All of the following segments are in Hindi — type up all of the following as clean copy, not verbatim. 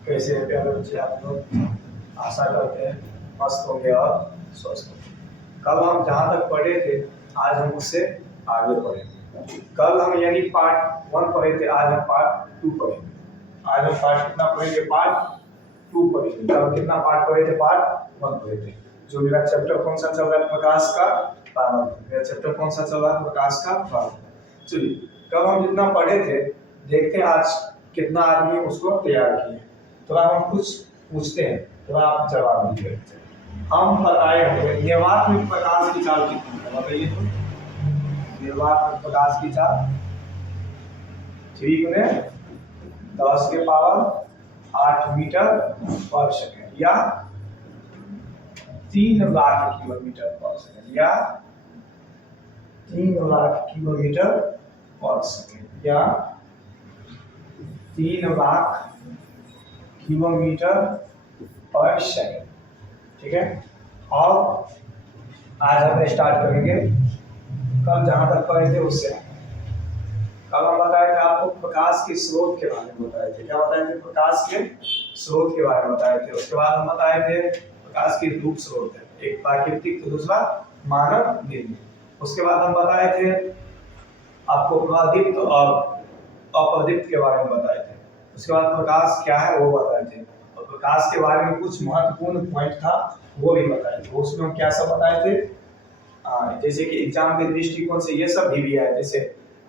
कैसे हैं प्यारे बच्चे आप लोग? आशा करते हैं मस्त होंगे और स्वस्थ होंगे। कल हम जहाँ तक पढ़े थे आज हम उससे आगे बढ़ेंगे। कल हम यानी पार्ट 1 पढ़े थे, आज हम पार्ट 2 पढ़ेंगे। आज हम पार्ट कितना पढ़ेंगे? पार्ट 2 पढ़ेंगे। कल कितना पार्ट पढ़े थे? पार्ट 1 पढ़े थे। जो मेरा चैप्टर कौन सा चल रहा है? प्रकाश का प्रारंभ। मेरा चैप्टर कौन सा चल रहा है? प्रकाश का प्रारंभ। चलिए कल हम जितना पढ़े थे देखते हैं आज कितना आदमी उसको तैयार किए। थोड़ा हम कुछ पूछते हैं, थोड़ा आप जवाब दीजिए। हम बताए हुए निर्वात में प्रकाश की चाल कितनी है? बताइए तो। निर्वात में प्रकाश की चाल 3 × 10⁸ मीटर पर सेकंड या 3 लाख किलोमीटर पर सेकंड या 3 लाख किलोमीटर पर सेकंड या 3 लाख किलोमीटर पर सेकंड। ठीक है, और आज हम स्टार्ट करेंगे कल जहां तक पढ़े थे उससे। कल हम बताए थे आपको प्रकाश के स्रोत के बारे में बताए थे। क्या बताए थे? प्रकाश के स्रोत के बारे में बताए थे। उसके बाद हम बताए थे प्रकाश के 2 स्रोत है, एक प्राकृतिक तो दूसरा मानव निर्मित। उसके बाद हम बताए थे आपको प्रदीप्त और अप्रदीप्त के बारे में बताए थे। उसके बाद प्रकाश क्या है वो बताए थे, और प्रकाश के बारे में कुछ महत्वपूर्ण पॉइंट था वो भी बताए थे। उसमें हम क्या सब बताए थे? जैसे कि एग्जाम के दृष्टिकोण से ये सब भी है। जैसे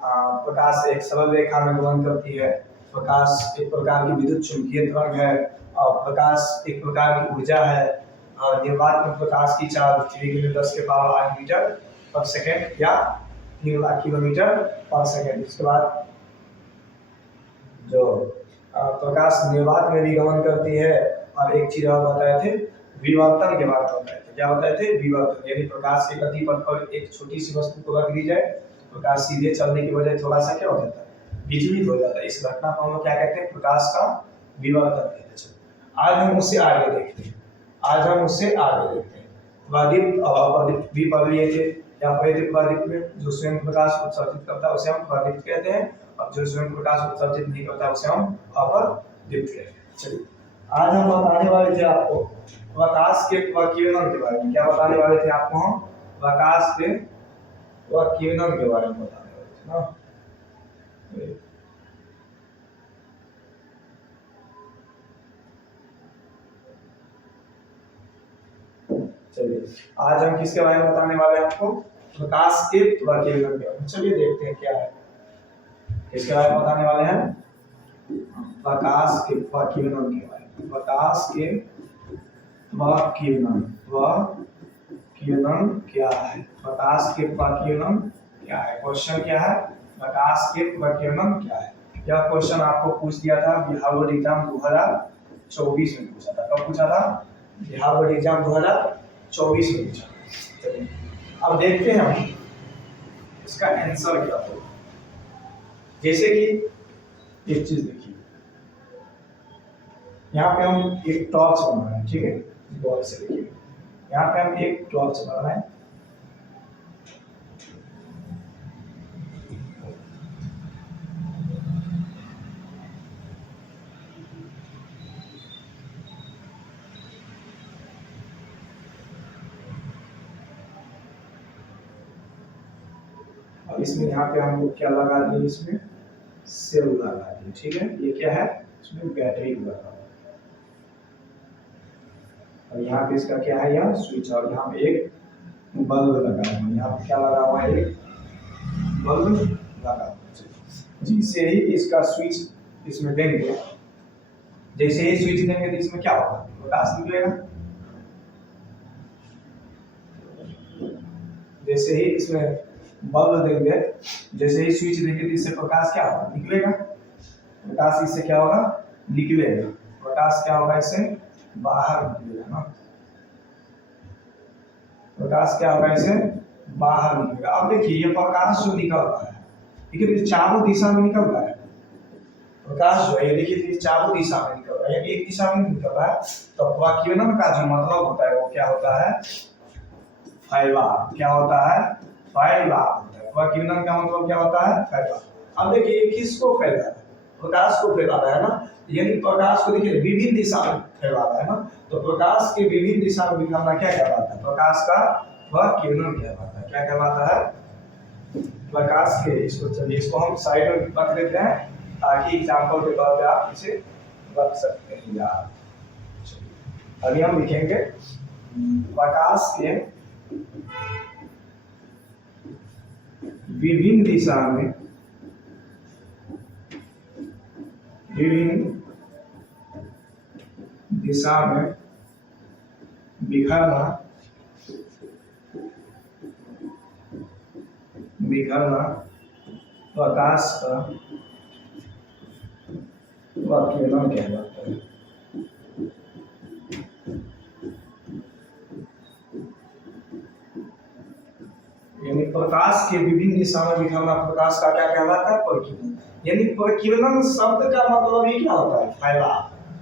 प्रकाश एक सरल रेखा में गमन करती है, प्रकाश एक प्रकार की विद्युत चुंबकीय तरंग है, और प्रकाश एक प्रकार की ऊर्जा है, और निर्वात में प्रकाश की चाल 3 × 10⁸ मीटर पर सेकंड या 3 लाख किलोमीटर पर सेकंड। उसके बाद जो प्रकाश निर्वात में भी गमन करती है। और एक चीज और बताए थे, विवर्तन के बारे में बताए थे। क्या बताए थे? विवर्तन, यानी प्रकाश के गति पथ पर एक छोटी सी वस्तु को रख दी जाए, प्रकाश सीधे चलने की बजाय थोड़ा सा क्या हो जाता है? विचलित हो जाता है। इस घटना को हम लोग क्या कहते हैं? प्रकाश का विवर्तन कहते हैं। आज हम उससे आगे देखते हैं। आज हम उससे आगे देखते हैं। प्रदीप्त और अप्रदीप्त भी पढ़ लिए थे। क्या पढ़े थे? प्रदीप्त में जो स्वयं प्रकाश उत्सर्जित करता है उसे हम प्रदीप्त कहते हैं, और जो स्वयं प्रकाश उत्सर्जित नहीं करता है उसे हम अप्रदीप्त कहते हैं। चलिए आज हम बताने वाले थे आपको प्रकाश के प्रकीर्णन के बारे में। क्या बताने वाले थे आपको? हम प्रकाश के प्रकीर्णन के बारे में बताने वाले थे ना। चलिए आज हम किसके बारे में बताने वाले हैं आपको? प्रकाश के प्रकीर्णन के बारे में। चलिए देखते हैं क्या है, किसके बारे में बताने वाले हैं? प्रकाश के प्रकीर्णन के बारे में। प्रकाश के प्रकीर्णन, प्रकीर्णन क्या है? प्रकाश के प्रकीर्णन क्या है? क्वेश्चन क्या है? प्रकाश के प्रकीर्णन क्या है? यह क्वेश्चन आपको पूछ दिया था बिहार बोर्ड एग्जाम 2024 में पूछा था। कब पूछा था? बिहार बोर्ड एग्जाम 2024 में पूछा। चलिए अब देखते हैं हम इसका आंसर क्या होगा। जैसे कि एक चीज देखिए, यहाँ पे हम एक टॉर्च बना रहे हैं। ठीक है, गौर से देखिए, यहाँ पे हम एक टॉर्च बना रहे हैं। और इसमें यहाँ पे हम लोग क्या लगा दिए? इसमें सेल लगा दिए। ठीक है, ये क्या है? इसमें बैटरी लगा। और यहाँ पे इसका क्या है? यह स्विच। और यहाँ पे एक बल्ब लगा हुआ है। यहाँ पे क्या लगा हुआ है? एक बल्ब लगा हुआ है। जिससे ही इसका स्विच इसमें देंगे, जैसे ही स्विच देंगे तो इसमें क्या होगा? प्रकाश निकलेगा। जैसे ही इसमें बल्ब देंगे, जैसे ही स्विच देंगे तो इससे प्रकाश क्या होगा? निकलेगा। प्रकाश इससे क्या होगा? निकलेगा। प्रकाश क्या होगा? इससे बाहर निकलेगा ना। प्रकाश क्या होगा? इसे बाहर निकलेगा। अब देखिए ये प्रकाश जो निकल रहा है, ठीक है, चारों दिशा में निकल रहा है। प्रकाश जो है ये देखिए ये चारों दिशा में निकल रहा है, एक दिशा में निकल रहा है। तो प्रकीर्णन का जो मतलब होता है वो क्या होता है? फैलाव। क्या होता है? फैलाव होता है। प्रकीर्णन का मतलब क्या होता है? फैलाव। अब देखिए ये किसको फैला है? प्रकाश को फैला रहा है ना, यानी प्रकाश को देखिए विभिन्न दिशा में फैला रहा है ना, तो प्रकाश के विभिन्न दिशा में बिखरना क्या कहलाता है? प्रकाश का वह किरण कहलाता है। क्या कहलाता है? प्रकाश के। इसको चलिए इसको हम साइड में रख देते हैं ताकि एग्जाम्पल के तौर पे आप इसे रख सकते हैं यार। अभी हम लिखेंगे प्रकाश के विभिन्न दिशा में बिखरना प्रकाश का किरण कहलाता है। यानी प्रकाश के विभिन्न दिशा में बिखरना प्रकाश का क्या कहलाता है? प्रकिरण। यानी प्रकिरण शब्द का मतलब ही क्या होता है? फैलाव।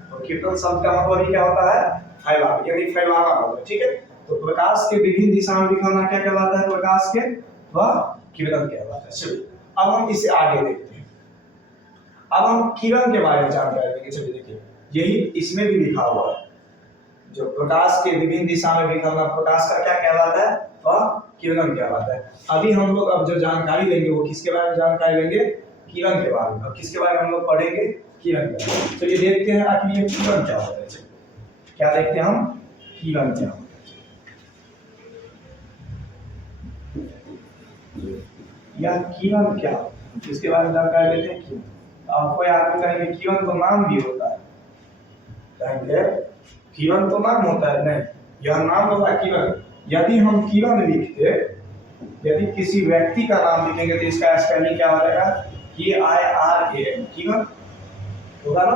प्रकिरण शब्द का मतलब ही क्या होता है? फैलाव, यानी फैलाना होता है। ठीक है, तो प्रकाश के विभिन्न दिशा में बिखरना क्या कहलाता है? प्रकाश के वह किरण कहलाता है। चलिए अब हम इसे आगे देखते हैं। अब हम किरण के बारे में जानकारी लेंगे। चलिए देखिए यही इसमें भी लिखा हुआ है, जो प्रकाश के विभिन्न दिशा में बिखरना प्रकाश का क्या कहलाता है? वह किरण कहलाता है। अभी हम लोग अब जो जानकारी लेंगे वो किसके बारे में जानकारी लेंगे? किरण के बारे में। अब किसके बारे में हम लोग पढ़ेंगे? किरण के बारे में। चलिए देखते हैं आखिर ये किरण क्या होता है। क्या देखते हैं हम? किरण क्या होता है। या किरण क्या होता है, किसके बारे में जानकारी लेते हैं? किरण। आपको याद कहेंगे किरण तो नाम भी होता है, कहेंगे किरण तो नाम होता है। नहीं, यह नाम होता है किरण। यदि हम किरण लिखते, यदि किसी व्यक्ति का नाम लिखेंगे तो इसका स्पेलिंग क्या हो जाएगा? KIRAN, किरण होगा ना।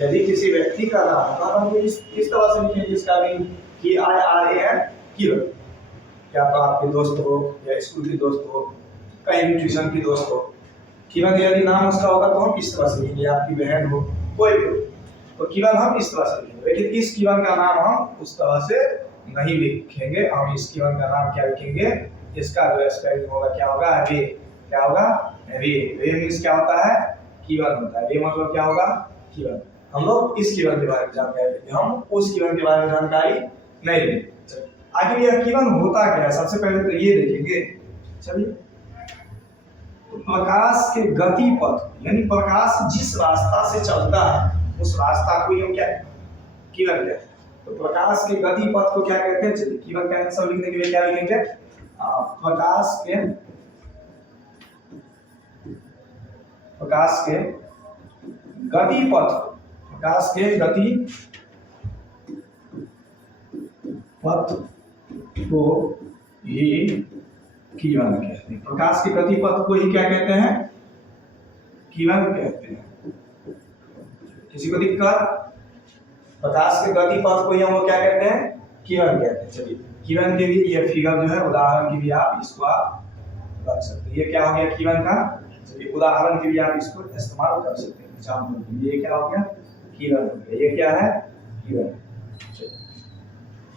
यदि किसी व्यक्ति का नाम होगा तो हम इस तरह से लिखेंगे इसका भी KIRAN, किरण। क्या तो आपके दोस्त हो या स्कूल के दोस्त हो, कहीं भी ट्यूशन की दोस्त हो, किरण यदि नाम उसका होगा तो हम इस तरह से लिखेंगे। आपकी बहन हो, कोई भी हो, तो किरण हम इस तरह से लिखेंगे। लेकिन इस किरण का नाम हम उस तरह से नहीं लिखेंगे। हम इस किरण का नाम क्या लिखेंगे? इसका जो स्पेलिंग होगा क्या होगा? वे। क्या होगा? वे। वे मींस क्या होता है? किरण होता है। वे मतलब क्या होगा? किरण। हम लोग इस किरण के बारे में जानकारी लेंगे, हम उस किरण के बारे में जानकारी नहीं लेंगे। आखिर यह किरण होता क्या है? सबसे पहले तो ये देखेंगे। चलिए, तो प्रकाश के गति पथ, यानी प्रकाश जिस रास्ता से चलता है उस रास्ता को हम क्या किरण कहते हैं। तो प्रकाश के गति पथ को क्या कहते हैं? चलिए किरण का आंसर लिखने के लिए क्या लिखेंगे? प्रकाश के गति पथ, प्रकाश के गति पथ को ही किरण कहते हैं। प्रकाश के गति पथ को ही क्या कहते हैं? किरण कहते हैं। किसी को दिक्कत? प्रकाश के गति पथ को ही हम लोग क्या कहते हैं? किरण कहते हैं। चलिए किरण के लिए ये फिगर जो है उदाहरण की भी आप इसको आप रख सकते हैं। ये क्या हो गया किरण का? चलिए उदाहरण के लिए आप इसको इस्तेमाल कर सकते हैं। एग्जाम्पल के लिए ये क्या हो गया? किरण हो गया। ये क्या है? किरण।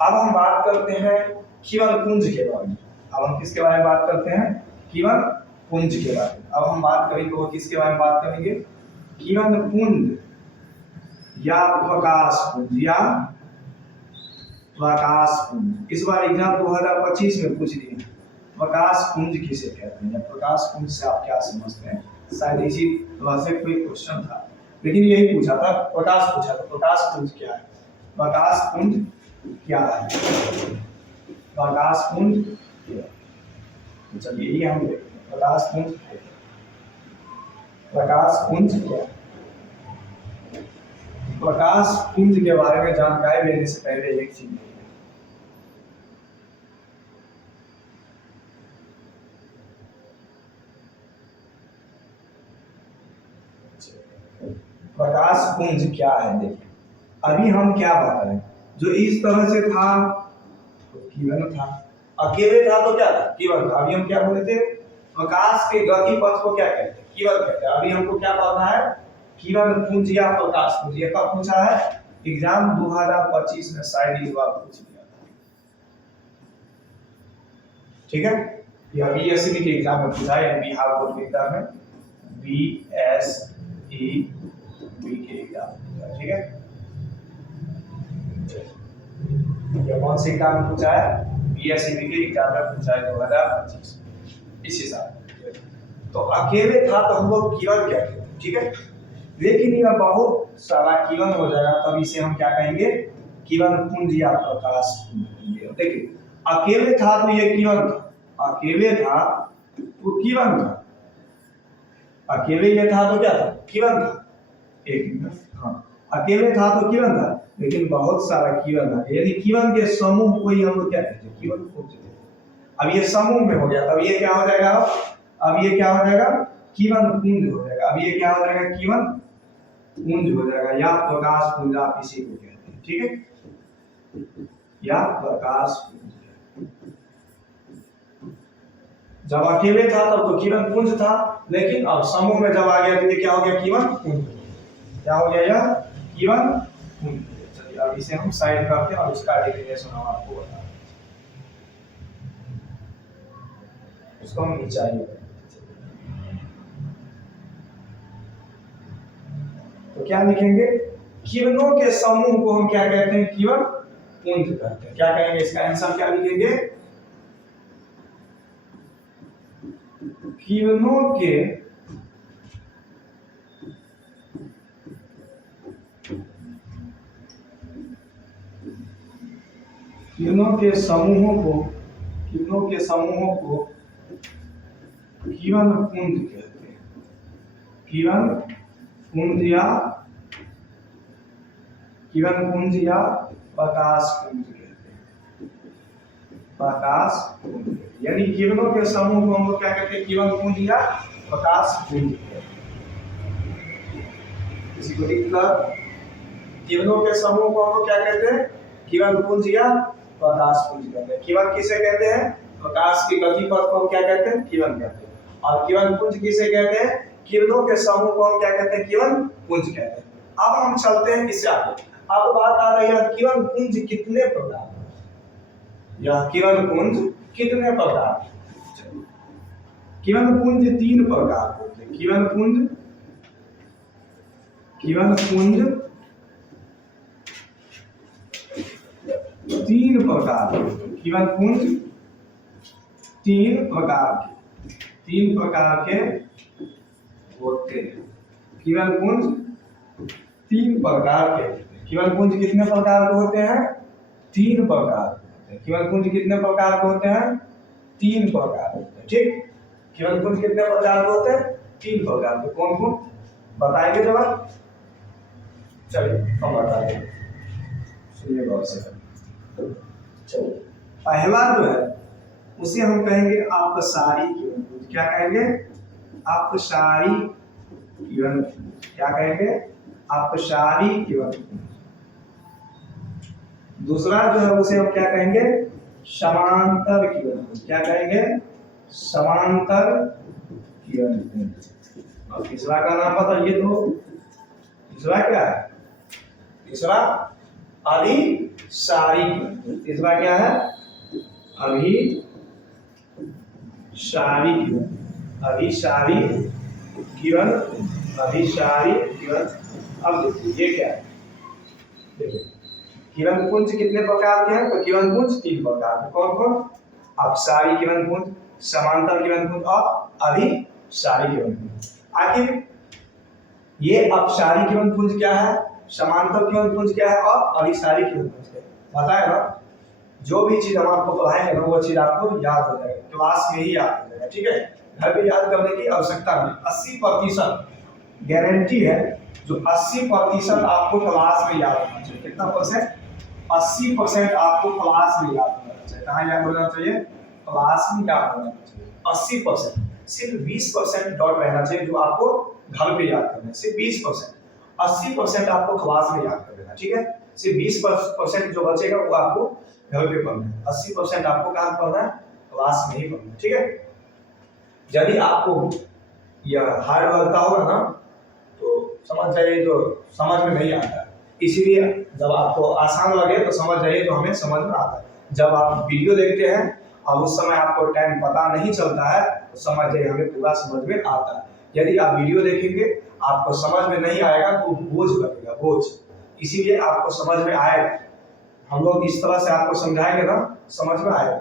अब हम बात करते हैं किरण पुंज के बारे में। अब हम किसके बारे में बात करते हैं? किरण पुंज के बारे में। अब हम बात करेंगे वो किसके बारे में बात करेंगे? किरण पुंज या प्रकाश पुंज, या प्रकाश पुंज। इस बार एग्जाम 2025 में पूछ दिए प्रकाश पुंज किसे कहते हैं, या प्रकाश पुंज से आप क्या समझते हैं। शायद इसी तरह से कोई क्वेश्चन था, लेकिन यही पूछा था, प्रकाश पूछा था। प्रकाश पुंज क्या है? प्रकाश पुंज क्या है? प्रकाश पुंज क्या है? चलिए ये हम देखते हैं। प्रकाश पुंज, प्रकाश पुंज क्या है? प्रकाश पुंज के बारे में जानकारी लेने से पहले एक चीज, प्रकाश पुंज क्या है? देखिए अभी हम क्या बता रहे हैं, जो इस तरह से था तो किरण था, अकेले था तो क्या था? किरण था। अभी हम क्या बोले थे? प्रकाश के गति पथ को क्या कहते हैं? किरण कहते हैं। अभी हमको क्या पढ़ना है? किरण पुंज या प्रकाश पुंज। ये कब पूछा है? एग्जाम 2025 में शायद इस बार पूछ लिया था। ठीक है, ये बीएससी के एग्जाम में पूछा है, बिहार बोर्ड के एग्जाम में, BSc के एग्जाम, ठीक है। ये कौन से एग्जाम में पूछा है? PSEB के एग्जाम में पूछा है 2025 इसी साल। तो अकेले था तो हम लोग किरण कहते हैं, ठीक है। लेकिन यह बहुत सारा किरण हो जाएगा, तब इसे हम क्या कहेंगे? किरण पुंज या प्रकाश पुंज। देखिए अकेले था तो ये किरण था, अकेले था तो किरण था, अकेले ये था तो क्या था? किरण था। एक मिनट, हाँ, अकेले था तो किरण था, लेकिन बहुत सारा किरण था, यदि किरण के समूह को ही हम लोग क्या कहते हैं? किरण पुंज। अब ये समूह में हो गया, तब ये क्या हो जाएगा? अब ये क्या हो जाएगा? किरण पुंज हो जाएगा। अब ये क्या हो जाएगा? किरण पुंज हो जाएगा, या प्रकाश पुंज आप इसी को कहते हैं, ठीक है, या प्रकाश पुंज। जब अकेले था तब तो किरण पुंज था, लेकिन अब समूह में जब आ गया तो ये क्या हो गया? किरण पुंज। क्या हो गया? यह किरण पुंज। चलिए अब इसे हम साइड करते हैं और इसका डेफिनेशन हम आपको बता रहे हैं। इसको हम ऊंचाई तो क्या लिखेंगे? किरणों के समूह को हम क्या कहते हैं? किरण पुंज कहते हैं। क्या कहेंगे? इसका आंसर क्या लिखेंगे? किरणों के समूहों को किरण पुंज कहते हैं। किरण पुंज या प्रकाश पुंज कहते हैं। प्रकाश पुंज, यानी किरणों के समूह को हम लोग क्या कहते हैं? किरण पुंज या प्रकाश पुंज कहते हैं। किसी को दिक्कत? किरणों के समूह को हम लोग क्या कहते हैं? किरण पुंज या प्रकाश पुंज कहते हैं। किरण किसे कहते हैं? प्रकाश की गति पथ को हम क्या कहते हैं? किरण कहते हैं। और किरण पुंज किसे कहते हैं? किरणों के समूह को हम क्या कहते हैं? किरण पुंज कहते हैं। अब हम चलते हैं इससे आगे। अब बात आ रही है किरण पुंज कितने प्रकार के? यह किरण पुंज कितने प्रकार के? किरण पुंज 3 प्रकार के होते हैं। किरण पुंज 3 प्रकार के। किरण पुंज 3 प्रकार के होते हैं। किरण पुंज 3 प्रकार के होते हैं। किरण पुंज कितने प्रकार के होते हैं? 3 प्रकार के होते हैं। किरण पुंज कितने प्रकार के होते हैं? 3 प्रकार के होते हैं, ठीक। किरण पुंज कितने प्रकार के होते हैं? 3 प्रकार के। कौन कौन बताएंगे जवाब? चलिए हम बता देंगे, सुनिए गौर से। चलिए पहला जो है उसे हम कहेंगे अपसारी किरण पुंज। क्या कहेंगे? अपसारी किरण पुंज। क्या कहेंगे? अपसारी किरण पुंज। दूसरा जो है उसे हम क्या कहेंगे? समांतर किरण पुंज। क्या कहेंगे? समांतर किरण पुंज। और तीसरा का नाम बताइए तो, तीसरा क्या है? तीसरा अभिसारी किरण पुंज। तीसरा क्या है? अभिसारी किरण, अभिसारी किरण, अभिसारी किरण। अब देखिए ये क्या है? देखिए किरण पुंज कितने प्रकार के हैं? तो किरण पुंज 3 प्रकार के। कौन कौन? अपसारी किरण पुंज, समांतर किरण पुंज और अभिसारी किरण पुंज। आखिर ये अपसारी किरण पुंज क्या है, समांतर किरण पुंज क्या है और अभिसारी किरण पुंज क्या है? बताए ना, जो भी चीज हम आपको पढ़ाएंगे ना वो चीज आपको याद हो जाएगा, क्लास में ही याद हो जाएगा, ठीक है। घर पे याद करने की आवश्यकता नहीं। 80% गारंटी है, जो 80% आपको क्लास में याद होना चाहिए। कितना परसेंट? 80% आपको क्लास में याद होना चाहिए। कहाँ याद होना चाहिए? क्लास में याद होना चाहिए 80%। सिर्फ 20% डॉट रहना चाहिए जो आपको घर पे याद करना है। सिर्फ 20%, 80% आपको क्लास में याद कर देना, ठीक है। सिर्फ 20% जो बचेगा वो आपको घर पे पढ़ना है। 80% आपको कहाँ पढ़ना है? क्लास में ही पढ़ना है, ठीक है। यदि आपको यह हार्ड लगता होगा ना तो समझ जाइए जो समझ में नहीं आता, इसीलिए जब आपको आसान लगे तो समझ जाइए जो हमें समझ में आता है। जब आप वीडियो देखते हैं और उस समय आपको टाइम पता नहीं चलता है तो समझ जाइए हमें पूरा समझ में आता है। यदि आप वीडियो देखेंगे आपको समझ में नहीं आएगा तो बोझ लगेगा, बोझ। इसीलिए आपको समझ में आएगा, हम लोग इस तरह से आपको समझाएंगे ना समझ में आएगा।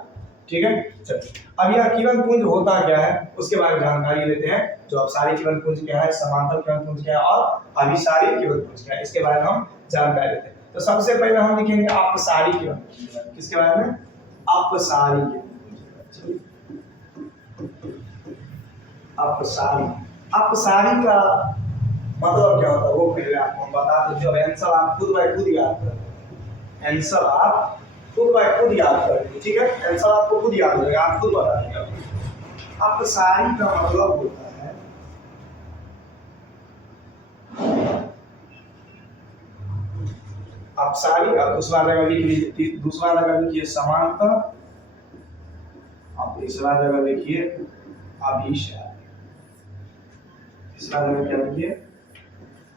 ठीक है, चलिए अब यह किरण पुंज होता क्या है उसके बारे में जानकारी लेते हैं। जो अपसारी किरण पुंज क्या है, समांतर किरण पुंज क्या है और अभिसारी किरण पुंज क्या है, इसके बारे में हम जानकारी लेते हैं। तो सबसे पहले हम लिखेंगे अपसारी किरण पुंज। किसके बारे में? अपसारी किरण पुंज। अपसारी, अपसारी का मतलब क्या होता है वो पहले आपको हम बता देते हैं। आंसर आप खुद बाय खुद याद करें, आंसर आप खुद बाय खुद याद करेंगे। ठीक है, आंसर आपको खुद याद हो जाएगा, आप खुद बता देंगे। अपसारी का मतलब होता है अपसारी का दूसरा जगह लिख लीजिए, दूसरा जगह लिखिए समांतर, और तीसरा जगह लिखिए अभिसारी। तीसरा जगह क्या लिखिए?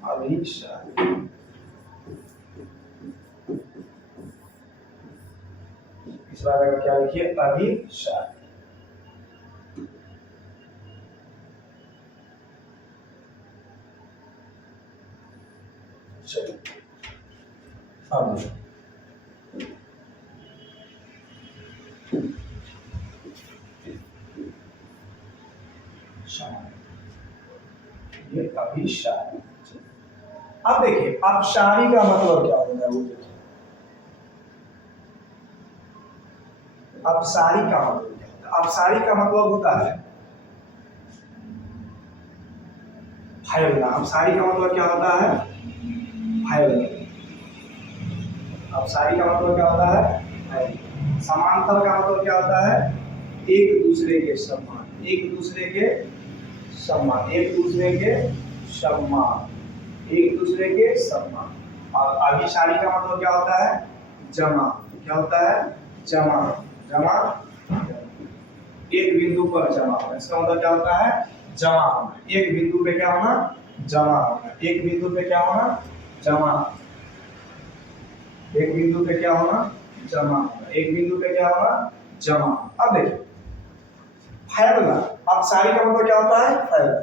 अभिसारी। तीसरा जगह क्या लिखिए? अभिसारी। चलिए अब ये अभिसारी। अब देखिए अपसारी का मतलब क्या होता है वो देखिए। अपसारी का मतलब क्या होता है? अपसारी का मतलब होता है फैलना। अपसारी का मतलब क्या होता है? फैलना। अपसारी का मतलब क्या होता है? फैलना। समांतर का मतलब क्या होता है? एक दूसरे के समान, एक दूसरे के समान, एक दूसरे के समान, एक दूसरे के समान। और अभिसारी का मतलब क्या होता है? जमा। क्या होता है? जमा, जमा, एक बिंदु पर जमा होना। इसका मतलब क्या होता है? जमा होना। एक बिंदु पे क्या होना? जमा होना। एक बिंदु पे क्या होना? जमा। एक बिंदु पे क्या होना? जमा होना। एक बिंदु पे क्या होना? जमा। अब देखिए फैलना, अपसारी का मतलब क्या होता है? फैलना,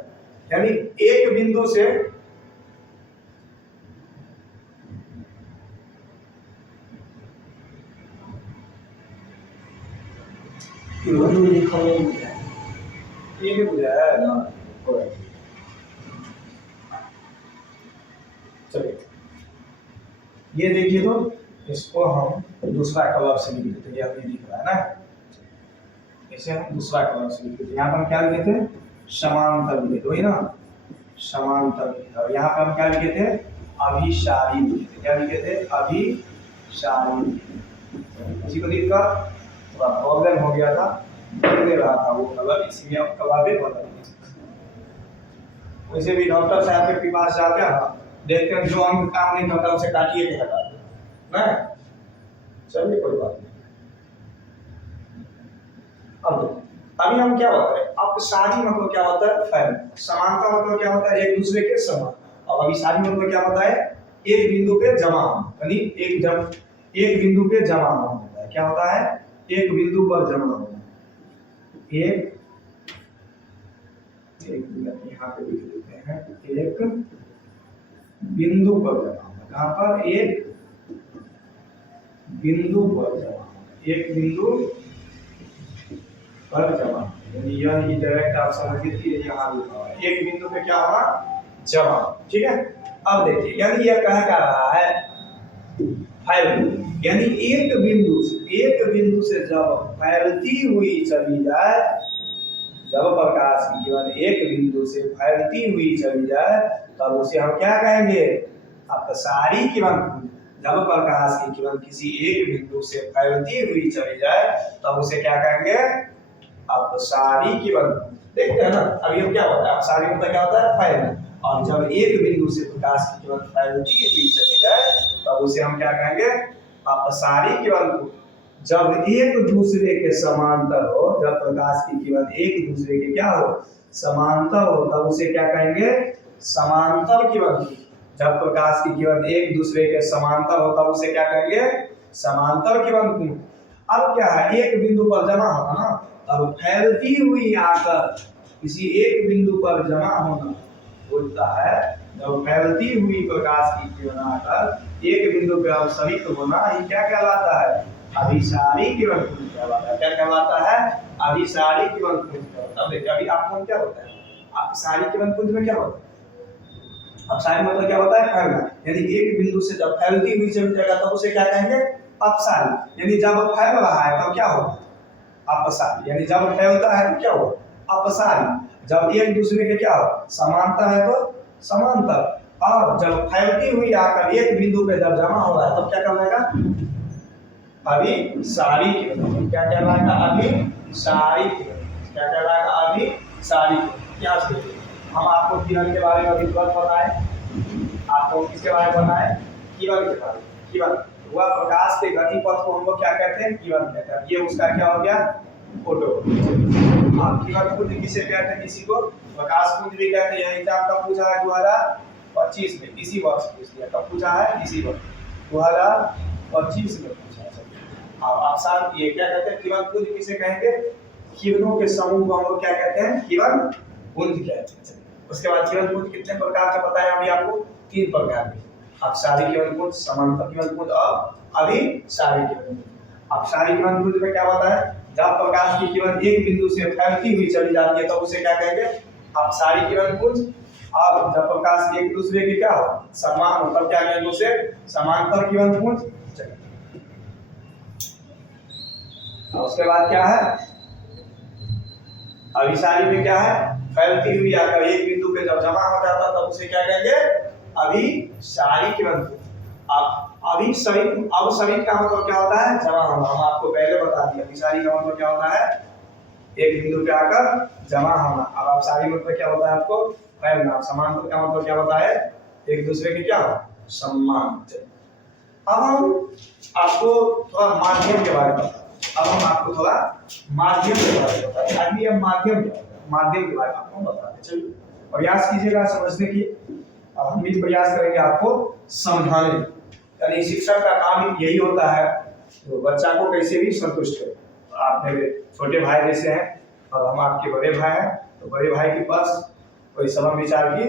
यानी एक बिंदु से ये बुझा है ना। चलिए ये देखिए, तो इसको हम दूसरा कलर से लिख देते हैं। ये अभी दिख रहा है ना, इसे हम दूसरा कलर से लिख देते हैं। यहाँ पर हम क्या लिखे थे? समांतर लिखे थे, वही ना, समांतर लिखे थे। और यहाँ पर हम क्या लिखे थे? अभिसारी लिखे थे। क्या लिखे थे? अभिसारी। किसी को दिक्कत? थोड़ा प्रॉब्लम हो गया था, बदल दे रहा था वो कलर, इसलिए अब कलर भी बदल गया। वैसे भी डॉक्टर साहब के पास जाते हैं ना, देखते हैं जो अंग काम नहीं करता उसे काटिए के हटा दो ना। चलिए कोई बात नहीं। अब अभी हम क्या बता रहे हैं? अपसारी मतलब क्या होता है? फैलना। समानता मतलब क्या होता है? एक दूसरे के समान। और अभिसारी मतलब क्या होता है? एक बिंदु पे जमा होना, यानी एक बिंदु पे जमा होना होता है। क्या होता है? एक बिंदु पर जमा होना। एक मिनट यहाँ पे लिख देते हैं, एक बिंदु पर जमा होना। कहाँ पर? एक बिंदु पर जमा होना। एक बिंदु पर जमा, यानी यह डायरेक्ट आप समझ लीजिए यहाँ लिखा हुआ है एक बिंदु पे क्या होगा? जमा। ठीक है, अब देखिए यानी यह कह क्या रहा है? फैल, यानी एक बिंदु से जब फैलती हुई चली जाए, जब प्रकाश की किरण एक बिंदु से फैलती हुई चली जाए तब उसे हम क्या कहेंगे? अपसारी किरण। जब प्रकाश की किरण किसी एक बिंदु से फैलती हुई चली जाए तब उसे क्या कहेंगे? अपसारी किरण। देखते हैं ना अभी हम क्या होता है? अपसारी मतलब क्या होता है? फैलना। और जब एक बिंदु से प्रकाश की किरण फैलती हुई चली जाए तब उसे हम क्या कहेंगे? अपसारी किरण। जब एक दूसरे के समांतर हो, जब प्रकाश की किरण एक दूसरे के क्या हो? समांतर हो, तब उसे क्या कहेंगे? समांतर किरण। जब प्रकाश की किरण एक दूसरे के समांतर हो तब उसे क्या कहेंगे? समांतर किरण। अब क्या है? एक बिंदु पर जमा होगा ना, तब फैलती हुई आकर किसी एक बिंदु पर जमा होना बोलता है जब फैलती हुई प्रकाश की किरण आकर एक बिंदु पर अवसरित होना, ये क्या कहलाता है? अभिसारी किरण पुंज कहलाता है। क्या कहलाता है? अभिसारी किरण पुंज कहलाता है। अब देखिए अभी आपको क्या होता है, अभिसारी किरण पुंज में क्या होता है? अपसारी मतलब क्या होता है? फैलना। यानी एक बिंदु से जब फैलती हुई चली जाएगा तब उसे क्या कहेंगे? अपसारी। यानी जब फैल रहा है तब क्या होगा? अपसारी। यानी जब फैलता है तो क्या होगा? अपसारी। जब एक दूसरे के क्या हो? समांतर है तो समांतर। और जब फैलती हुई आकर एक बिंदु पे जब जमा हो रहा है तब क्या कहलाएगा? अभिसारी किरण। क्या कहलाएगा? अभिसारी किरण। क्या कहलाएगा? अभिसारी किरण। क्या सोचिए, हम आपको किरण के बारे में अभी तुरंत बताएं। आपको किसके बारे में बताएं? किरण के बारे में। किरण वह प्रकाश के गति पथ को हम लोग क्या कहते हैं? किरण कहते हैं। ये उसका क्या हो गया? फोटो। हाँ, किरण पुंज किसे कहते हैं? किसी को प्रकाश पुंज भी कहते हैं। यह एग्जाम कब पूछा है? 2025 में, इसी वर्ष पूछ लिया। कब पूछा है? इसी वर्ष 2025 में पूछा है। अब आप साथ ये क्या कहते हैं? किरण पुंज किसे कहेंगे? किरणों के समूह को हम लोग क्या कहते हैं? किरण पुंज कहते हैं। उसके बाद किरण पुंज कितने प्रकार का बताया अभी आपको? 3 प्रकार के। अपसारी किरण पुंज, समांतर किरण पुंज और अभिसारी किरण पुंज। अपसारी किरण पुंज में क्या होता है? जब प्रकाश की किरण एक बिंदु से फैलती हुई चली जाती है तो उसे क्या कहेंगे? अपसारी किरण पुंज। और जब प्रकाश एक दूसरे के क्या हो? समान हो तब क्या कहेंगे? उसे समांतर किरण पुंज। और उसके बाद क्या है? अभिसारी में क्या है? फैलती हुई आकर एक बिंदु पे जब जमा हो जाता है तब उसे क्या कहेंगे? अभिसारी किरण पुंज। अवसरित का मतलब क्या होता है? जमा होना। हम आपको पहले बता दिया। अभिसारी का मतलब क्या होता है? एक बिंदु पे आकर जमा होना। अब अपसारी मतलब क्या होता है? आपको फैलना। समांतर का मतलब क्या होता है? एक दूसरे के क्या हो? समांतर। अब हम आपको थोड़ा माध्यम के बारे में बताते हैं। अब हम आपको थोड़ा माध्यम के बारे में बताते हैं। अभी हम माध्यम के बारे में आपको बताते हैं। चलिए प्रयास कीजिएगा समझने की। अब हम भी प्रयास करेंगे आपको समझाने की। यानी शिक्षक का काम यही होता है तो बच्चा को कैसे भी संतुष्ट करे। आप मेरे छोटे भाई जैसे हैं और हम आपके बड़े भाई हैं, तो बड़े भाई के पास कोई शर्म विचार की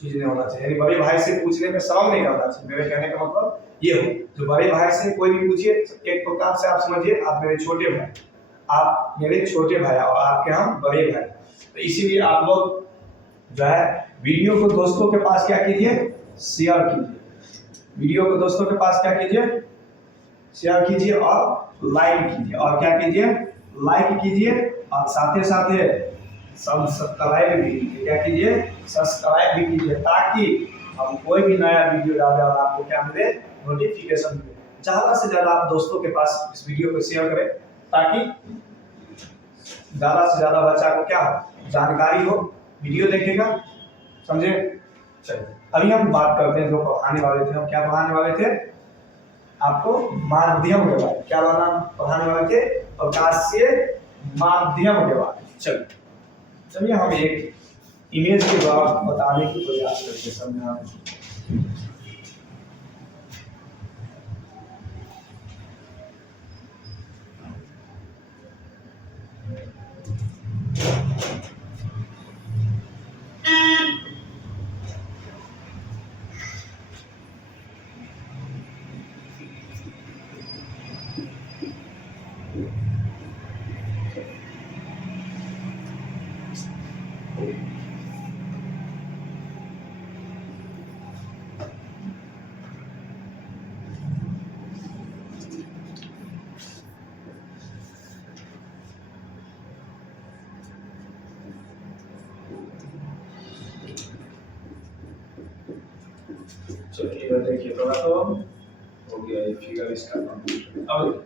चीज नहीं होना चाहिए। यानी बड़े भाई से पूछने में शर्म नहीं करना चाहिए। मेरे कहने का मतलब ये हो, जो बड़े भाई से कोई भी पूछिए एक प्रकार से आप समझिए आप मेरे छोटे भाई, आप मेरे छोटे भाई और आपके हम बड़े भाई। तो इसीलिए आप लोग जो है वीडियो को दोस्तों के पास क्या कीजिए? शेयर कीजिए। वीडियो को दोस्तों के पास क्या कीजिए? शेयर कीजिए और लाइक कीजिए। और क्या कीजिए? लाइक कीजिए और साथ सब्सक्राइब भी कीजिए। क्या कीजिए? सब्सक्राइब भी कीजिए ताकि हम कोई भी नया वीडियो डालें और आपको क्या मिले? नोटिफिकेशन मिले। ज़्यादा से ज़्यादा आप दोस्तों के पास इस वीडियो को शेयर करें ताकि ज़्यादा से ज़्यादा बच्चा को क्या हो? जानकारी हो। वीडियो देखेगा, समझे? चलिए अभी हम बात करते हैं जो पढ़ाने वाले थे। हम क्या पढ़ाने वाले थे? आपको माध्यम के बारे में। क्या पढ़ाने वाले थे? प्रकाशीय माध्यम के बारे में। चलिए हम एक इमेज के द्वारा बताने की प्रयास करते समझाने। चलिए देखिए थोड़ा तो हो गया ये फिगर इसका कंप्लीट। अब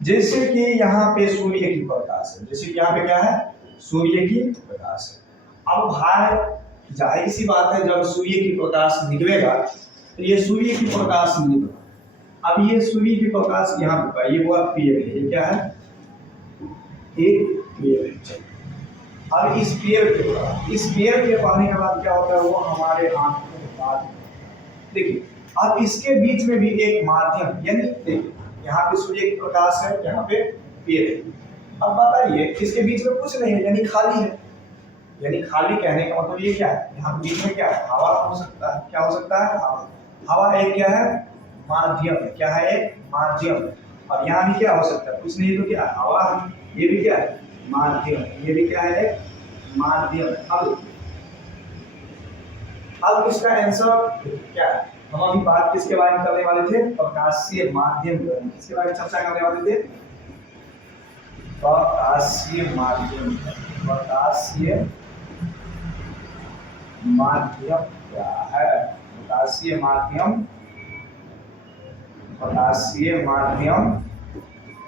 जैसे कि यहाँ पे सूर्य की प्रकाश है, जैसे कि यहाँ पे क्या है? सूर्य की प्रकाश है। अब भाई जाहिर सी बात है जब सूर्य की प्रकाश निकलेगा तो ये सूर्य की प्रकाश निकलेगा। अब ये सूर्य की प्रकाश यहाँ पे ये वो पेड़ है। ये क्या है? एक पेड़ है। अब इस पेड़ के पानी के बाद क्या होता है? वो हमारे आंखों के बाद देखिए। अब इसके बीच में भी एक माध्यम, यानी देखिए यहाँ पे सूर्य की प्रकाश है, यहाँ पे पेड़ है। अब बताइए इसके बीच में कुछ नहीं है यानी खाली है। यानी खाली कहने का मतलब ये क्या है, यहाँ बीच में क्या है, हवा हो सकता है, क्या हो सकता है, हवा। हवा एक क्या है, माध्यम है, क्या है, एक माध्यम है। और यहाँ भी क्या हो सकता है, कुछ नहीं तो क्या, हवा, ये भी क्या है, माध्यम, ये भी क्या है, एक माध्यम। अब इसका आंसर क्या है, हम अभी बात किसके बारे में करने वाले थे, प्रकाशीय माध्यम के बारे में, किसके बारे में चर्चा करने वाले थे, प्रकाशीय माध्यम। प्रकाशीय माध्यम क्या है, प्रकाशीय माध्यम, प्रकाशीय माध्यम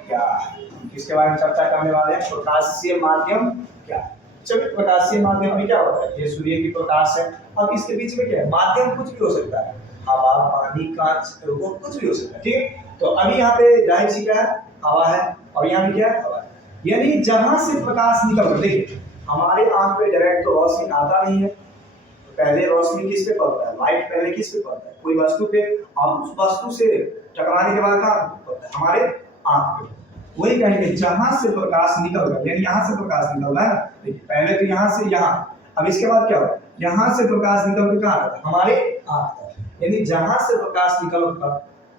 क्या है, किसके बारे में चर्चा करने वाले हैं, प्रकाशीय माध्यम क्या है। चलिए, प्रकाशीय माध्यम में क्या होता है, ये सूर्य की प्रकाश है, अब इसके बीच में क्या है, माध्यम कुछ भी हो सकता है, हवा, पानी, कांच, वो कुछ भी हो सकता है, ठीक है। तो अभी यहाँ पे जाहिर सी क्या है, हवा है, और यहाँ भी क्या है, हवा है। यानी जहां से प्रकाश निकल रहा है, देखिए हमारे आंख पे डायरेक्ट तो रोशनी आता नहीं है, पहले रोशनी किस पे पड़ता है, लाइट पहले किस पे पड़ता है, कोई वस्तु पे, और उस वस्तु से टकराने के बाद कहाँ पड़ता है, हमारे आंख पे। वही कहेंगे जहां से प्रकाश निकल रहा है, यानी यहाँ से प्रकाश निकल रहा है ना, देखिए पहले तो यहाँ से यहाँ, अब इसके बाद क्या होगा, यहाँ से प्रकाश निकल के कहाँ आता है, हमारे आंख तक। यानी जहां से प्रकाश निकल कर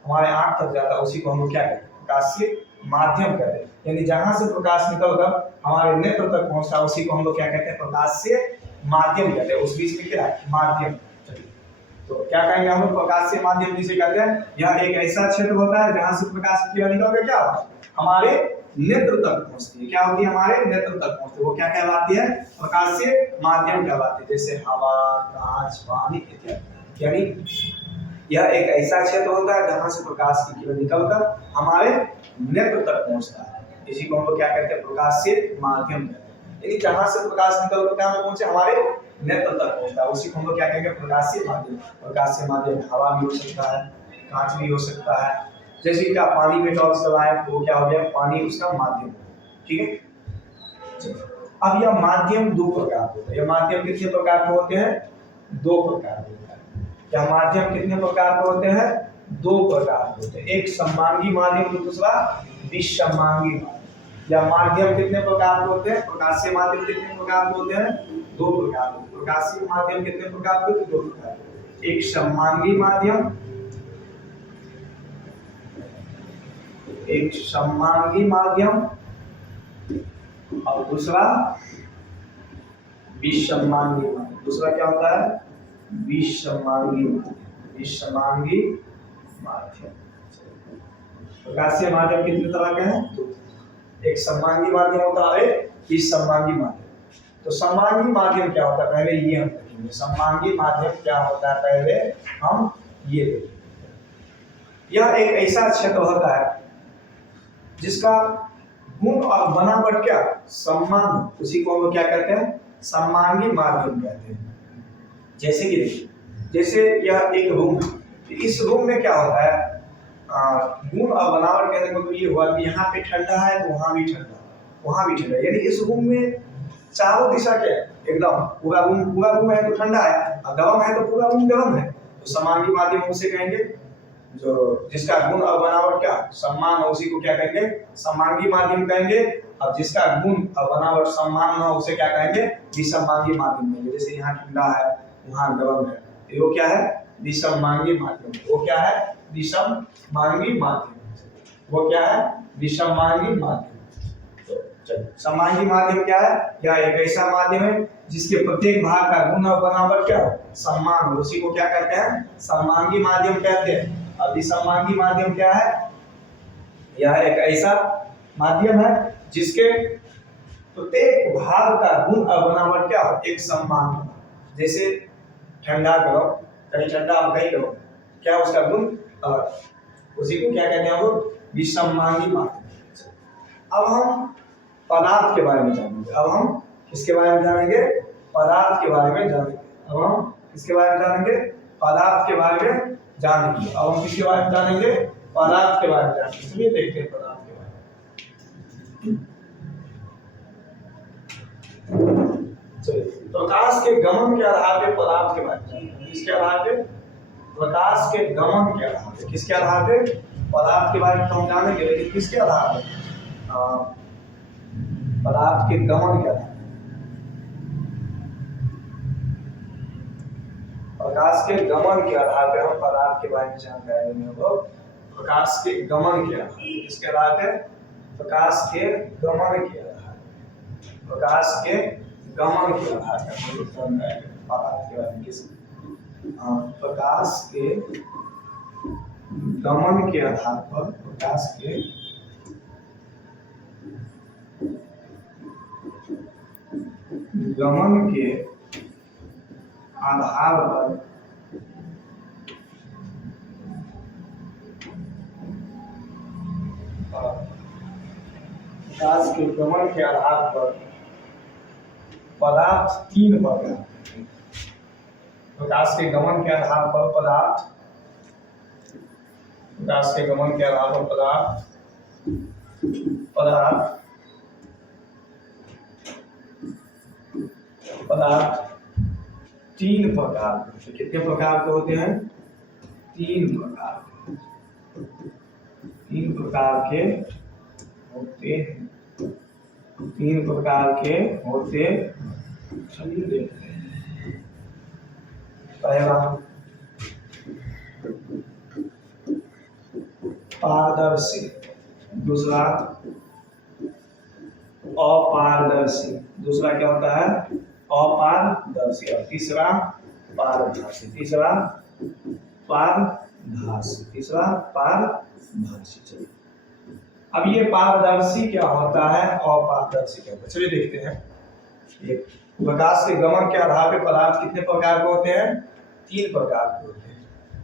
हमारे आंख तक जाता है, उसी को हम लोग क्या कहते हैं, प्रकाशीय माध्यम कहते हैं। यानी जहां से प्रकाश निकल कर हमारे नेत्र तक पहुंचता है, उसी को हम लोग क्या कहते हैं, प्रकाशीय माध्यम कहते हैं। उस बीच में क्या है, माध्यम। तो क्या कहेंगे हम लोग, प्रकाशीय माध्यम जिसे कहते हैं, यह एक ऐसा क्षेत्र होता है जहां से प्रकाश की किरण निकल कर क्या होता है, हमारे नेत्र तक पहुंचती है। क्या होती है, हमारे नेत्र तक पहुंचती है, वो क्या कहलाती है, प्रकाशीय माध्यम कहलाती है। जैसे हवा, कांच, पानी इत्यादि। यानी यह एक ऐसा क्षेत्र होता है जहां से प्रकाश की किरण निकलकर हमारे नेत्र तक पहुंचता है, इसी को हम लोग क्या कहते हैं, प्रकाशीय माध्यम कहते हैं। यानी जहां से प्रकाश निकलकर क्या पहुंचे, हमारे नेत्र तक पहुंचता है, उसी को हम लोग क्या कहेंगे, प्रकाशीय माध्यम। प्रकाशीय माध्यम हवा भी हो सकता है, कांच भी हो सकता है। जैसे कि आप पानी में टॉर्च चलाएं तो क्या हो गया, पानी उसका माध्यम, ठीक है। अब यह माध्यम दो प्रकार के होते हैं। यह माध्यम कितने प्रकार के होते हैं, दो प्रकार के होते हैं। यह माध्यम कितने प्रकार के होते हैं, दो प्रकार के होते हैं, एक सममांगी माध्यम, दूसरा विषममांगी माध्यम। यह माध्यम कितने प्रकार के होते हैं, प्रकाशीय माध्यम कितने प्रकार के होते हैं, दो प्रकार के। प्रकाशीय माध्यम कितने प्रकार के होते हैं, दो प्रकार के, एक सममांगी माध्यम, एक सममांगी माध्यम, और दूसरा विषममांगी माध्यम। दूसरा क्या होता है, विषममांगी माध्यम, विषममांगी माध्यम। प्रकाशीय माध्यम कितने तरह के हैं, एक सममांगी माध्यम होता है, एक विषममांगी माध्यम। तो सममांगी माध्यम क्या होता है, पहले ये हम देखेंगे, सममांगी माध्यम क्या होता है, पहले हम ये देखेंगे। यह एक ऐसा क्षेत्र होता है जिसका गुण और बनावट क्या समान, उसी को हम लोग क्या कहते हैं, सममांगी माध्यम कहते हैं। जैसे कि देखिए, जैसे यह एक रूम है, इस रूम में क्या होता है, गुण और बनावट कहने का मतलब ये हुआ कि यहाँ पे ठंडा है तो वहाँ भी ठंडा, वहाँ भी ठंडा। यानी इस रूम में चारों दिशा क्या है, एकदम पूरा रूम है तो ठंडा है, और गर्म है तो पूरा रूम गर्म है। तो सममांगी माध्यम उसे कहेंगे जो जिसका गुण और बनावट क्या समान हो, उसी को क्या कहेंगे, सममांगी माध्यम कहेंगे। अब जिसका गुण और बनावट समान हो उसे क्या कहेंगे, विषममांगी माध्यम कहेंगे। जैसे यहाँ ठंडा है, वहाँ गर्म है, तो वो क्या है, विषममांगी माध्यम। वो क्या है, विषममांगी माध्यम। वो क्या है, विषममांगी माध्यम। तो चलिए, सममांगी माध्यम क्या है, यह एक ऐसा माध्यम है जिसके प्रत्येक भाग का गुण और बनावट क्या हो, समान हो, उसी को क्या कहते हैं, सममांगी माध्यम कहते हैं। अब विषममांगी माध्यम क्या है, यह एक ऐसा माध्यम है जिसके प्रत्येक भाग का गुण और बनावट क्या हो, एक समान हो। जैसे ठंडा गर्म, कहीं ठंडा और कहीं गर्म, क्या उसका गुण अलग, उसी को क्या कहते हैं हम लोग, विषममांगी माध्यम। अब हम पदार्थ के बारे में जानेंगे। अब हम किसके बारे में जानेंगे, पदार्थ के बारे में जानेंगे। अब हम किसके बारे में जानेंगे, पदार्थ के बारे में जानेंगे। अब हम किसके बारे में जानेंगे, पदार्थ के बारे में जानेंगे। चलिए देखते हैं पदार्थ के बारे में। चलिए, प्रकाश के गमन के आधार पे पदार्थ के बारे में जानेंगे। किसके आधार पे, प्रकाश के गमन के आधार पे, किसके आधार पे, पदार्थ के बारे में तो हम जानेंगे, लेकिन किसके आधार पे, पदार्थ के गमन के आधार पे। प्रकाश के गमन के आधार पर हम पदार्थ के बारे में जानकारी लेंगे हम लोग। प्रकाश के गमन के आधार, किसके आधार पे? प्रकाश के गमन के आधार, प्रकाश के गमन के आधार पर हम लोग जानकारी पदार्थ के बारे में। किस प्रकाश के गमन के आधार पर, प्रकाश के गमन के आधार पर प्रकाश के गमन के आधार पर पदार्थ तीन प्रकार। प्रकाश के गमन के आधार पर पदार्थ, प्रकाश के गमन के आधार पर पदार्थ तीन प्रकार के। कितने प्रकार के होते हैं? तीन प्रकार के होते हैं, तीन प्रकार के होते। चलिए देखते हैं। पहला पारदर्शी, दूसरा अपारदर्शी, दूसरा क्या होता है? अपारदर्शी। और तीसरा पारभासी, तीसरा पारभासी, तीसरा पारभासी। चलिए अब ये पारदर्शी क्या होता है, अपारदर्शी क्या होता है, चलिए देखते हैं। ये प्रकाश के गमन के आधार पर पदार्थ कितने प्रकार के होते हैं? तीन प्रकार के होते हैं,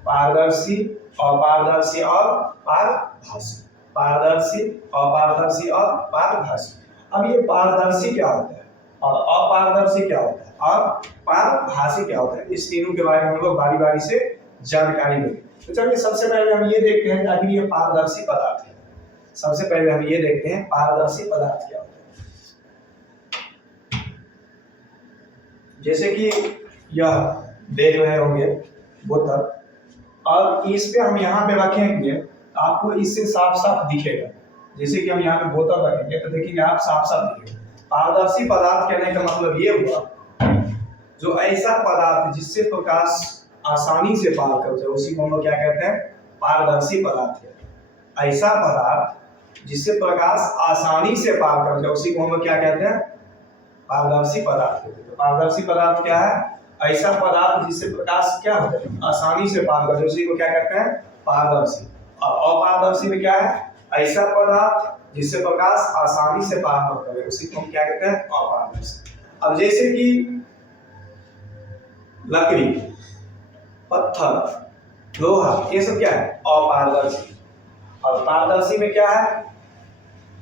पारदर्शी, अपारदर्शी और पारभासी। पारदर्शी, अपारदर्शी और पारभासी। अब ये पारदर्शी क्या होता है और अपारदर्शी क्या होता है और पारभासी क्या होता है, इस तीनों के बारे में हम लोग बारी बारी से जानकारी लेंगे। तो चलिए सबसे पहले हम ये देखते हैं कि ये पारदर्शी पदार्थ है। सबसे पहले हम ये देखते हैं पारदर्शी पदार्थ क्या होता है। जैसे कि यह देख रहे होंगे बोतल, और इस पे हम यहाँ पे रखेंगे तो आपको इससे साफ साफ दिखेगा। जैसे कि हम यहाँ पे बोतल रखेंगे तो देखेंगे आप साफ साफ दिखेगा। पारदर्शी पदार्थ कहने का मतलब ये हुआ जो ऐसा पदार्थ जिससे प्रकाश आसानी से पार कर जाए, उसी को हम लोग क्या कहते हैं? पारदर्शी पदार्थ है। ऐसा पदार्थ जिससे प्रकाश आसानी से पार कर जाए, उसी को हम लोग क्या कहते हैं? पारदर्शी पदार्थ कहते हैं। पारदर्शी पदार्थ क्या है? ऐसा पदार्थ जिससे प्रकाश क्या होता है? आसानी से पार कर जाए, उसी को क्या कहते हैं? पारदर्शी। और अपारदर्शी में क्या है? ऐसा पदार्थ जिससे प्रकाश आसानी से पार न करे, उसी को हम क्या कहते हैं? अपारदर्शी। अब जैसे कि लकड़ी, पत्थर, लोहा, ये सब क्या है? अपारदर्शी। और पारदर्शी में क्या है?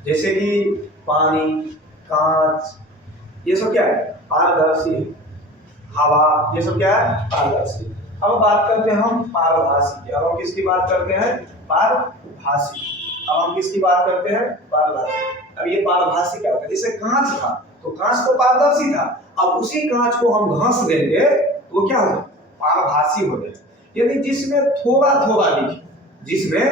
जैसे कि पानी, कांच, ये सब क्या है? पारदर्शी। हवा, ये सब क्या है? पारदर्शी। अब बात करते हैं हम पारभासी की। अब हम किसकी बात करते हैं? पारभासी। अब हम किसकी बात करते हैं? पारभासी। अब ये पारभासी क्या होता है? जैसे कांच था तो कांच तो पारदर्शी था, अब उसी कांच को हम घस देंगे तो क्या हो जाए? पारभासी हो जाए। यानी जिसमें थोड़ा थोड़ा दिखे, जिसमें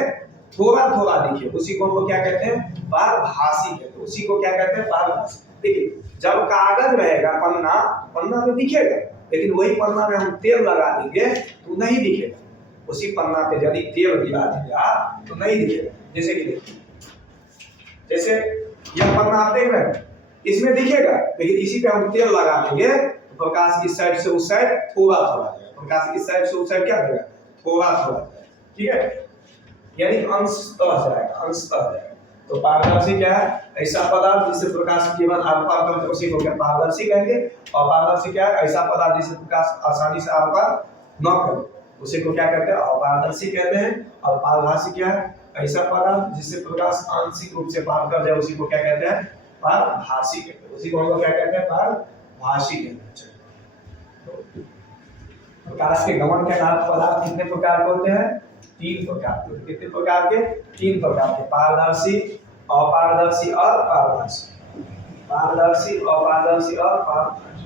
थोड़ा थोड़ा दिखे, उसी को हम लोग क्या कहते हैं? पारभासी कहते हैं। उसी को क्या कहते हैं? पारभासी। देखिए जब कागज रहेगा, पन्ना में दिखेगा, लेकिन वही पन्ना में हम तेल लगा देंगे तो नहीं दिखेगा। उसी पन्ना पे यदि तेल गिरा देगा तो नहीं दिखेगा। जैसे कि देखिए, जैसे यह पन्ना आप देख रहे हैं, इसमें दिखेगा, लेकिन इसी पे हम तेल लगा देंगे तो प्रकाश की साइड से उस साइड थोड़ा थोड़ा जाएगा, प्रकाश की साइड से उस साइड क्या देगा? थोड़ा थोड़ा जाएगा। ठीक है, यानी अंशतः जाएगा, अंशतः जाएगा। तो पारदर्शी क्या है? ऐसा पदार्थ जिससे प्रकाश केवल आर पार करे, उसी को क्या पारदर्शी कहेंगे। और पारदर्शी क्या है? ऐसा पदार्थ जिससे प्रकाश आसानी से आर पार न करे, उसी को क्या कहते हैं? अपारदर्शी कहते हैं। और पारभासी क्या है? ऐसा पदार्थ जिससे प्रकाश आंशिक रूप से पार कर जाए, उसी को क्या कहते हैं? पारभासी कहते हैं। उसी को हम लोग क्या कहते हैं? पारभासी कहते हैं। प्रकाश के गमन के आधार पर पदार्थ कितने प्रकार के होते हैं? तीन प्रकार के। कितने प्रकार के? तीन प्रकार के। पारदर्शी, अपारदर्शी और पारभासी। पारदर्शी, अपारदर्शी और पारभासी।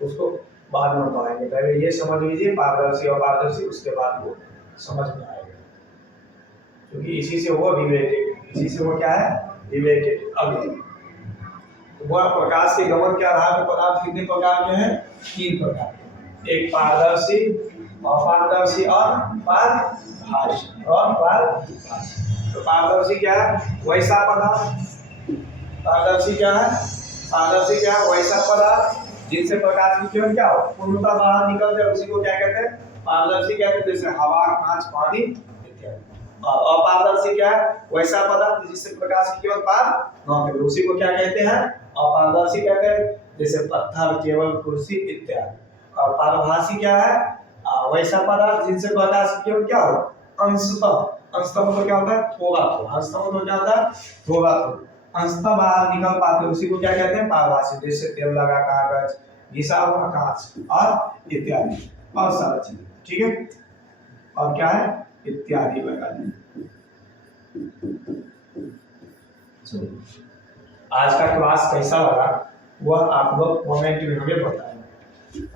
उसको बाद में पढ़ाएंगे, पहले ये समझ लीजिए पारदर्शी और पारदर्शी, उसके बाद वो समझ में आएगा, क्योंकि इसी से वो रिलेटेड, इसी से वो क्या है? रिलेटेड। अभी तो वह प्रकाश के गमन के आधार पर पदार्थ कितने प्रकार के हैं? 3 प्रकार के। एक पारदर्शी, अपारदर्शी और पारभासी। तो पारदर्शी क्या है? वैसा पदार्थ। पारदर्शी क्या है? पारदर्शी क्या है? वैसा पदार्थ जिनसे प्रकाश की किरण क्या हो? पूर्णतः बाहर निकल जाए, उसी को क्या कहते हैं? पारदर्शी कहते हैं, जैसे हवा, कांच, पानी इत्यादि। और अपारदर्शी क्या है? वैसा पदार्थ जिससे प्रकाश की किरण पार न करे, उसी को क्या कहते हैं? अपारदर्शी कहते हैं, जैसे पत्थर, केवल, कुर्सी इत्यादि। और पारभासी क्या है? वैसा पदार्थ जिनसे प्रकाश की किरण क्या हो? अंशतः मतलब क्या होता है? थोड़ा थोड़ा। अंशतः मतलब क्या होता है? थोड़ा थोड़ा। अंशतः बाहर निकल पाते, उसी को क्या कहते हैं? पारभासी। जैसे तेल लगा कागज, घिसा हुआ कांच और इत्यादि और सारा चीज। ठीक है, और क्या है? इत्यादि वगैरह। आज का क्लास कैसा लगा वह आप लोग कमेंट में हमें बताएं।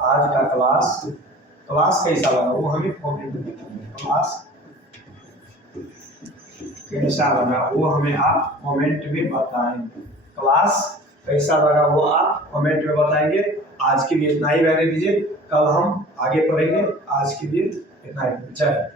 आज का क्लास कैसा लगा वो हमें कमेंट में बताएं। क्लास कैसा लगा वो हमें आप कमेंट में बताएं। क्लास कैसा लगा वो आप कमेंट में बताएंगे। आज के लिए इतना ही रहने दीजिए, कल हम आगे पढ़ेंगे। आज के लिए इतना ही। जय।